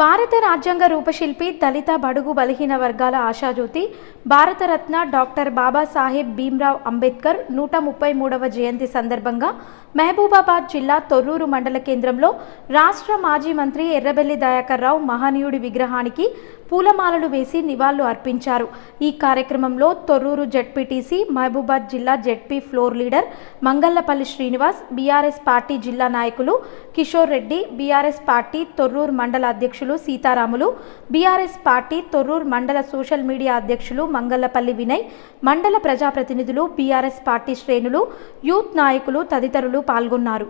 భారత రాజ్యాంగ రూపశిల్పి దళిత బడుగు బలహీన వర్గాల ఆశాజ్యోతి భారతరత్న డాక్టర్ బాబాసాహెబ్ భీమ్రావ్ అంబేద్కర్ నూట ముప్పై మూడవ జయంతి సందర్భంగా మహబూబాబాద్ జిల్లా తొర్రూరు మండల కేంద్రంలో రాష్ట్ర మాజీ మంత్రి ఎర్రబెల్లి దయాకర్ రావు మహనీయుడి విగ్రహానికి పూలమాలలు వేసి నివాళులు అర్పించారు. ఈ కార్యక్రమంలో తొర్రూరు జడ్పీటీసీ మహబూబాద్ జిల్లా ZP floor leader Mangallapalli Srinivas BRS party జిల్లా నాయకులు కిషోర్ రెడ్డి బీఆర్ఎస్ పార్టీ తొర్రూరు మండల అధ్యక్షులు అధ్యక్షులు సీతారాములు బీఆర్ఎస్ పార్టీ తొర్రూర్ మండల సోషల్ మీడియా అధ్యక్షులు మంగళ్ళపల్లి వినయ్ మండల ప్రజాప్రతినిధులు బీఆర్ఎస్ పార్టీ శ్రేణులు యూత్ నాయకులు తదితరులు పాల్గొన్నారు.